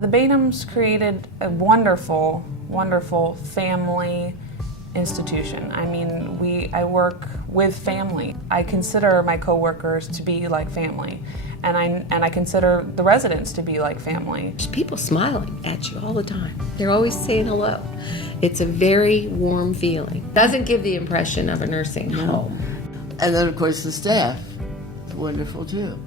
The Bainhams created a wonderful, wonderful family institution. I mean, I work with family. I consider my coworkers to be like family, and I consider the residents to be like family. There's people smiling at you all the time. They're always saying hello. It's a very warm feeling. Doesn't give the impression of a nursing home. And then, of course, the staff is wonderful, too.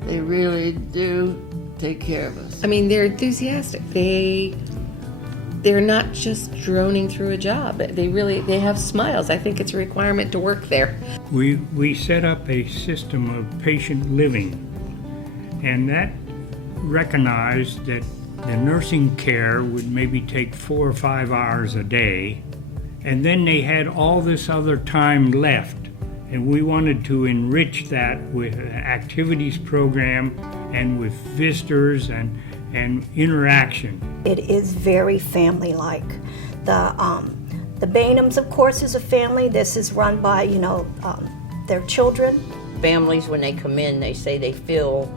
They really do take care of us. I mean, they're enthusiastic. They're not just droning through a job. They have smiles. I think it's a requirement to work there. We set up a system of patient living, and that recognized that the nursing care would maybe take 4 or 5 hours a day, and then they had all this other time left. And we wanted to enrich that with an activities program and with visitors and interaction. It is very family-like. The Bainhams, of course, is a family. This is run by, their children. Families, when they come in, they say they feel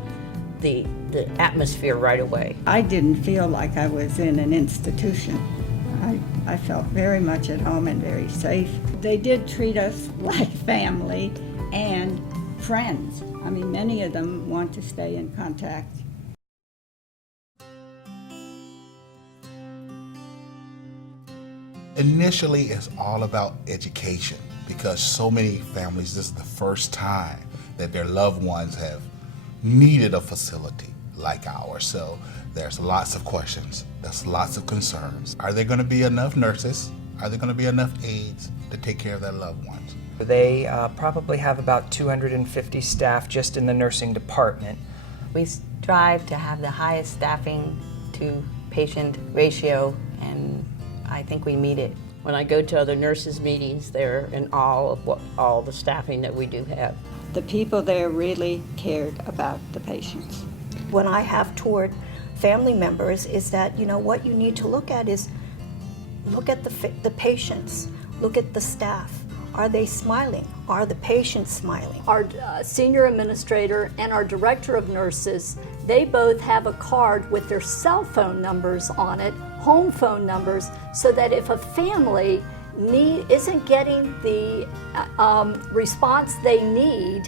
the atmosphere right away. I didn't feel like I was in an institution. I felt very much at home and very safe. They did treat us like family and friends. I mean, many of them want to stay in contact. Initially, it's all about education because so many families, this is the first time that their loved ones have needed a facility like ours. So there's lots of questions, there's lots of concerns. Are there going to be enough nurses? Are there going to be enough aides to take care of their loved ones? They probably have about 250 staff just in the nursing department. We strive to have the highest staffing to patient ratio, and I think we meet it. When I go to other nurses' meetings, they're in awe of all the staffing that we do have. The people there really cared about the patients. When I have toured family members, is that, what you need to look at is look at the patients, look at the staff. Are they smiling? Are the patients smiling? Our senior administrator and our director of nurses, they both have a card with their cell phone numbers on it, home phone numbers, so that if a family isn't getting the response they need,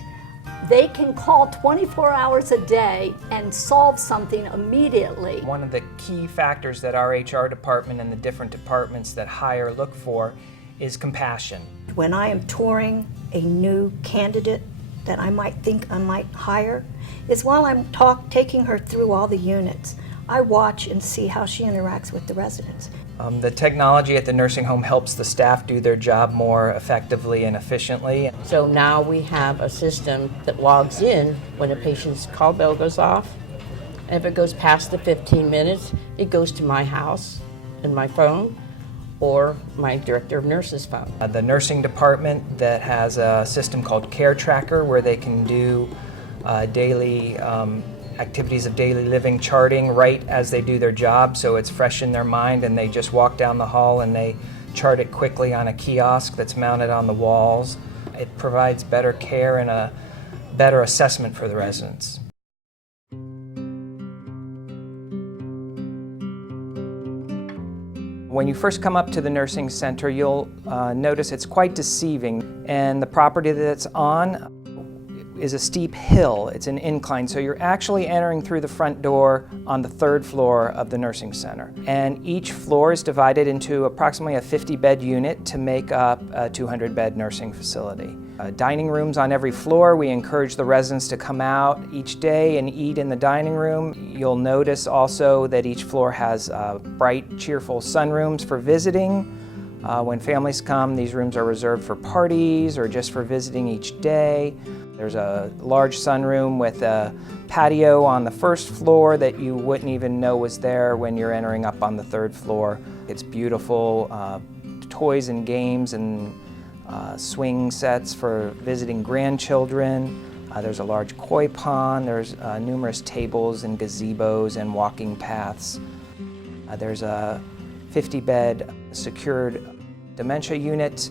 they can call 24 hours a day and solve something immediately. One of the key factors that our HR department and the different departments that hire look for is compassion. When I am touring a new candidate that I might think I might hire, is while I'm taking her through all the units, I watch and see how she interacts with the residents. The technology at the nursing home helps the staff do their job more effectively and efficiently. So now we have a system that logs in when a patient's call bell goes off. And if it goes past the 15 minutes, it goes to my house and my phone or my director of nurses' phone. The nursing department that has a system called Care Tracker where they can do daily activities of daily living charting right as they do their job, so it's fresh in their mind and they just walk down the hall and they chart it quickly on a kiosk that's mounted on the walls. It provides better care and a better assessment for the residents. When you first come up to the nursing center, you'll notice it's quite deceiving, and the property that it's on is a steep hill. It's an incline, so you're actually entering through the front door on the 3rd floor of the nursing center. And each floor is divided into approximately a 50-bed unit to make up a 200-bed nursing facility. dining rooms on every floor. We encourage the residents to come out each day and eat in the dining room. You'll notice also that each floor has bright, cheerful sunrooms for visiting. When families come, these rooms are reserved for parties or just for visiting each day. There's a large sunroom with a patio on the first floor that you wouldn't even know was there when you're entering up on the third floor. It's beautiful, toys and games and swing sets for visiting grandchildren. There's a large koi pond. There's numerous tables and gazebos and walking paths. There's a 50-bed secured dementia unit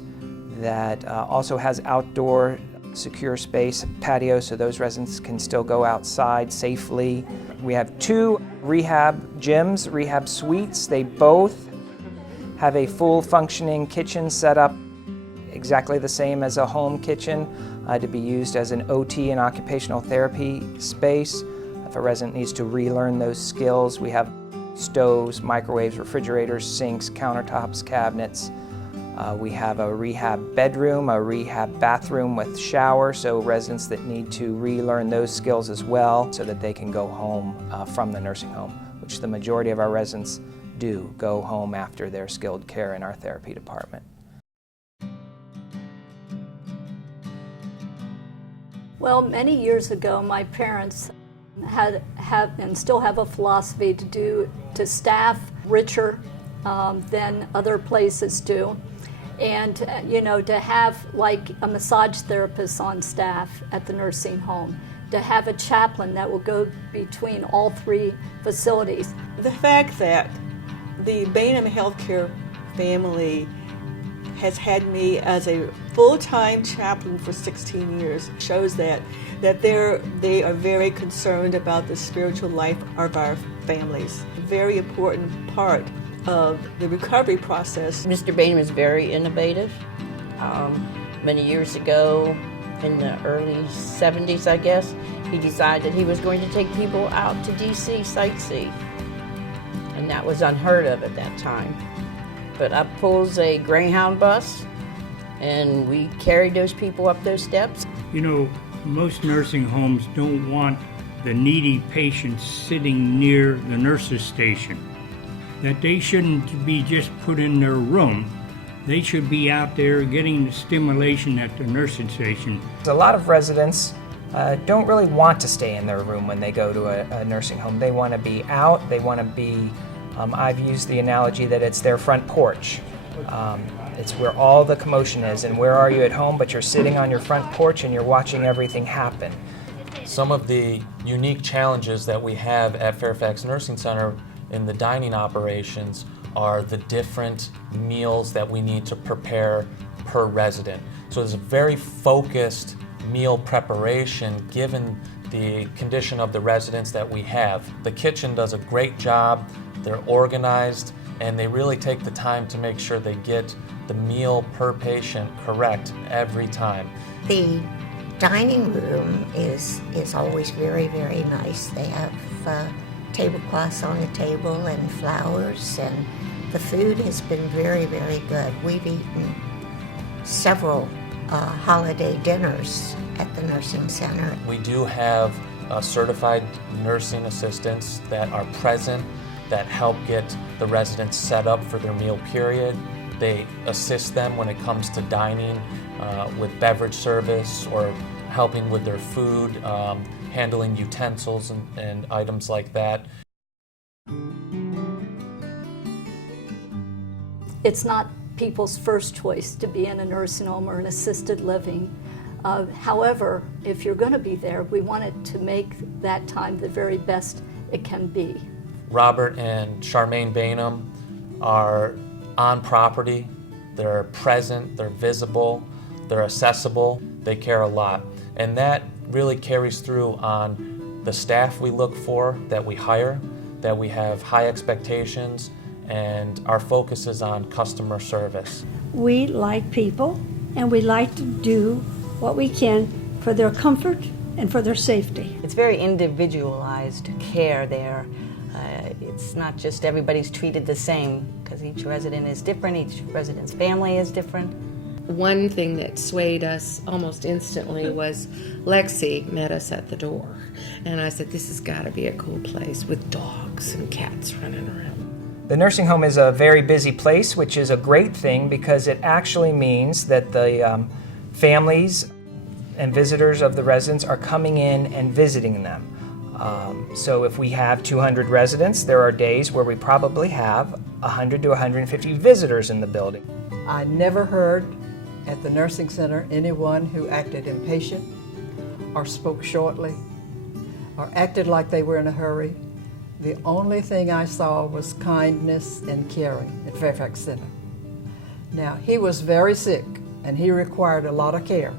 that also has outdoor secure space patio so those residents can still go outside safely. We have 2 rehab gyms, rehab suites. They both have a full functioning kitchen set up exactly the same as a home kitchen to be used as an OT and occupational therapy space. If a resident needs to relearn those skills, we have stoves, microwaves, refrigerators, sinks, countertops, cabinets. We have a rehab bedroom, a rehab bathroom with shower, so residents that need to relearn those skills as well so that they can go home from the nursing home, which the majority of our residents do go home after their skilled care in our therapy department. Well, many years ago, my parents had and still have a philosophy to staff richer than other places do. And, you know, to have like a massage therapist on staff at the nursing home, to have a chaplain that will go between all 3 facilities. The fact that the Bainham Healthcare family has had me as a full-time chaplain for 16 years shows that they are very concerned about the spiritual life of our families. A very important part of the recovery process. Mr. Bainham is very innovative. Many years ago, in the early 70s, I guess, he decided he was going to take people out to DC sightsee. And that was unheard of at that time. But up pulls a Greyhound bus, and we carried those people up those steps. You know, most nursing homes don't want the needy patients sitting near the nurse's station. That they shouldn't be just put in their room. They should be out there getting the stimulation at the nursing station. A lot of residents don't really want to stay in their room when they go to a nursing home. They want to be out, they want to be, I've used the analogy that it's their front porch. It's where all the commotion is, and where are you at home, but you're sitting on your front porch and you're watching everything happen. Some of the unique challenges that we have at Fairfax Nursing Center in the dining operations are the different meals that we need to prepare per resident. So it's a very focused meal preparation given the condition of the residents that we have. The kitchen does a great job, they're organized, and they really take the time to make sure they get the meal per patient correct every time. The dining room is always very, very nice. They have tablecloths on the table and flowers, and the food has been very, very good. We've eaten several holiday dinners at the nursing center. We do have certified nursing assistants that are present that help get the residents set up for their meal period. They assist them when it comes to dining with beverage service or helping with their food, handling utensils and items like that. It's not people's first choice to be in a nursing home or an assisted living. However, if you're going to be there, we want it to make that time the very best it can be. Robert and Charmaine Bainham are on property. They're present, they're visible, they're accessible, they care a lot. And that really carries through on the staff we look for, that we hire, that we have high expectations, and our focus is on customer service. We like people, and we like to do what we can for their comfort and for their safety. It's very individualized care there. It's not just everybody's treated the same, because each resident is different, each resident's family is different. one thing that swayed us almost instantly was Lexi met us at the door. And I said, this has got to be a cool place with dogs and cats running around. The nursing home is a very busy place, which is a great thing because it actually means that the families and visitors of the residents are coming in and visiting them. So if we have 200 residents, there are days where we probably have 100 to 150 visitors in the building. I never heard at the nursing center anyone who acted impatient or spoke shortly or acted like they were in a hurry. The only thing I saw was kindness and caring at Fairfax Center. Now, he was very sick and he required a lot of care,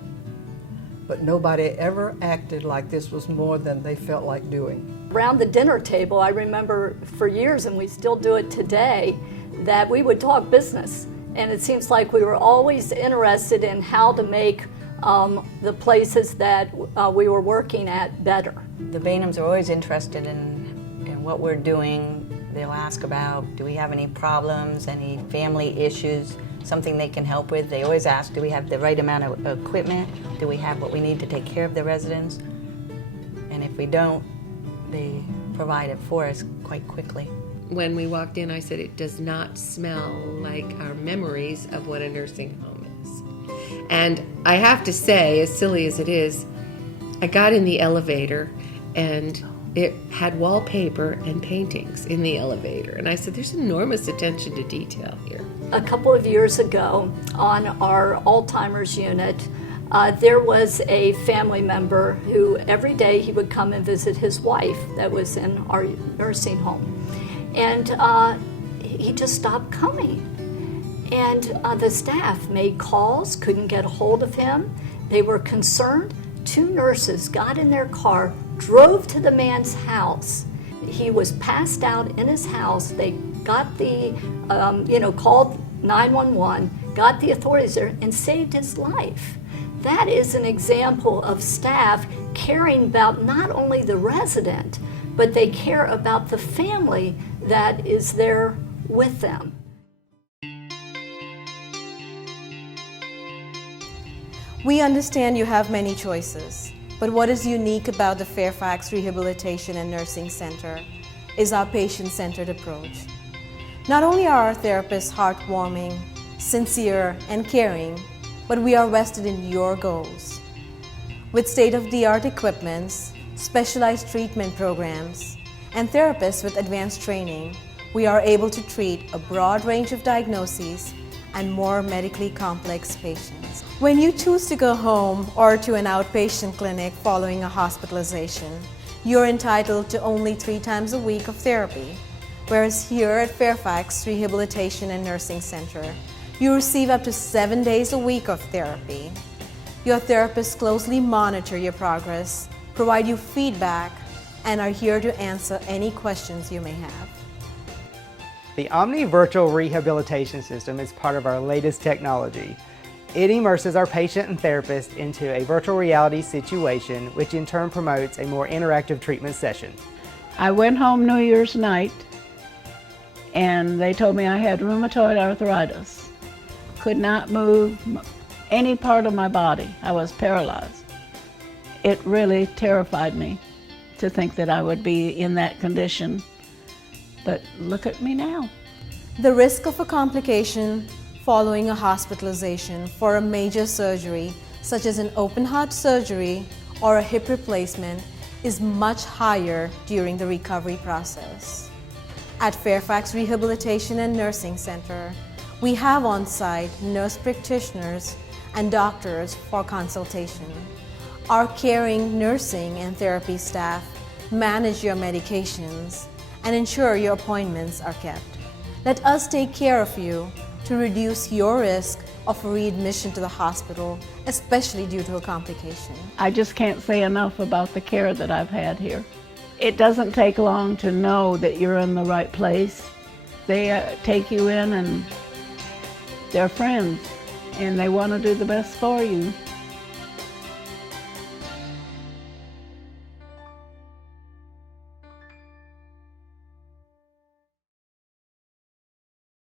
but nobody ever acted like this was more than they felt like doing. Around the dinner table, I remember for years, and we still do it today, that we would talk business. And it seems like we were always interested in how to make the places that we were working at better. The Bainhams are always interested in what we're doing. They'll ask about, do we have any problems, any family issues, something they can help with. They always ask, do we have the right amount of equipment? Do we have what we need to take care of the residents? And if we don't, they provide it for us quite quickly. When we walked in, I said, it does not smell like our memories of what a nursing home is. And I have to say, as silly as it is, I got in the elevator and it had wallpaper and paintings in the elevator. And I said, there's enormous attention to detail here. A couple of years ago on our Alzheimer's unit, there was a family member who every day he would come and visit his wife that was in our nursing home. And he just stopped coming. And the staff made calls, couldn't get a hold of him. They were concerned. 2 nurses got in their car, drove to the man's house. He was passed out in his house. They got the, called 911, got the authorities there, and saved his life. That is an example of staff caring about not only the resident, but they care about the family that is there with them. We understand you have many choices, but what is unique about the Fairfax Rehabilitation and Nursing Center is our patient-centered approach. Not only are our therapists heartwarming, sincere, and caring, but we are vested in your goals. With state-of-the-art equipments, specialized treatment programs, and therapists with advanced training, we are able to treat a broad range of diagnoses and more medically complex patients. When you choose to go home or to an outpatient clinic following a hospitalization, you're entitled to only 3 times a week of therapy, whereas here at Fairfax Rehabilitation and Nursing Center, you receive up to 7 days a week of therapy. Your therapists closely monitor your progress, provide you feedback, and are here to answer any questions you may have. The Omni Virtual Rehabilitation System is part of our latest technology. It immerses our patient and therapist into a virtual reality situation, which in turn promotes a more interactive treatment session. I went home New Year's night and they told me I had rheumatoid arthritis. Could not move any part of my body. I was paralyzed. It really terrified me to think that I would be in that condition. But look at me now. The risk of a complication following a hospitalization for a major surgery, such as an open heart surgery or a hip replacement, is much higher during the recovery process. At Fairfax Rehabilitation and Nursing Center, we have on-site nurse practitioners and doctors for consultation. Our caring nursing and therapy staff manage your medications and ensure your appointments are kept. Let us take care of you to reduce your risk of readmission to the hospital, especially due to a complication. I just can't say enough about the care that I've had here. It doesn't take long to know that you're in the right place. They take you in and they're friends and they want to do the best for you.